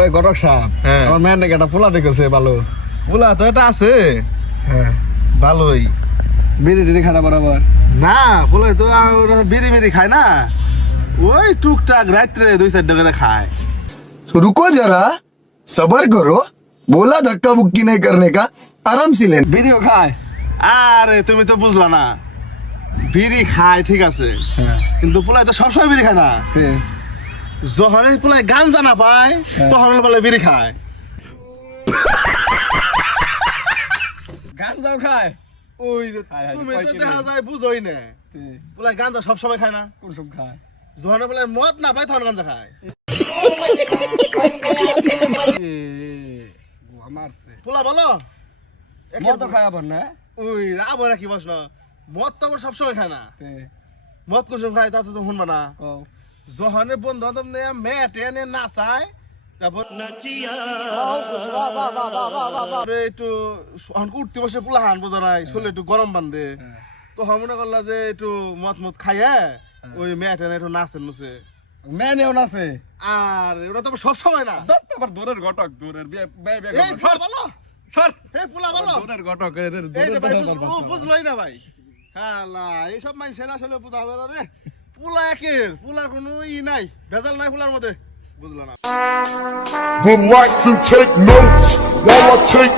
ওই ঘটক সাহেব, হ্যাঁ। আমার মেয়ের নাকি একটা পোলা দেখেছে ভালো। পোলা তো এটা আছে, হ্যাঁ, ভালোই। বিড়ি টিড়ি খানা বরাবর। না পোলা তো বিড়ি মিড়ি খায় না, ওই টুকটাক রাত্রে 2-4 টাকা খায়। तो रुको जरा सबर करो बोला धक्का मुक्की नहीं करने का आराम से लेना বিড়িও খায়। আরে তুমি তো বুঝলা না, বিড়ি খায় ঠিক আছে, হ্যাঁ, কিন্তু পোলাই তো সবসময় বিড়ি খায় না। হ্যাঁ। যখন পোলাই গাঞ্জা না পায় তখন বলে বিড়ি খায়। গাঁজাও খায়। ওই যে হায় হায়, তুমি কয় তো কি দেখা রে? যায় বুঝোই না, হ্যাঁ, পোলাই গাঞ্জা সবসময় খায় না, কোন সব খায়? যখন বলে মদ না পায় তখন গাঞ্জা খায়। মারছে। পোলা বলো মদ খায় আবার না? ওই আবার কি বস না, মদ তো আবার সবসময় খায় না, হ্যাঁ, মদ কুসুম খায় তা তো শুনবা না। কও। যখন বন্ধু বান্ধব নিয়ে মেয়ে নিয়ে নাচায়, তারপর একটু উঠতে বসে পোলাহান বোঝা নাই, শরীরে একটু গরম বান্ধে, হ্যাঁ, তো মনে করলা যে একটু মদ খাইয়ে ওই মেয়েটা একটু নাচে নুচে। মেয়ে নেও নাছে। আর ওটা তো সব সময় না। দত্ত আবার দূরের ঘটক, দূরের বিয়ে এই ফল বলো, সর। এই পোলা বলো, দূরের ঘটক, এই যে ভাই বুঝলোই না ভাই। হ্যাঁ এইসব মানুষের আসলে বোঝা যায় না রে। পোলা একের, পোলার কোনো নাই, ভেজাল নাই পোলার মধ্যে, বুঝলো না। Would like to take notes while I take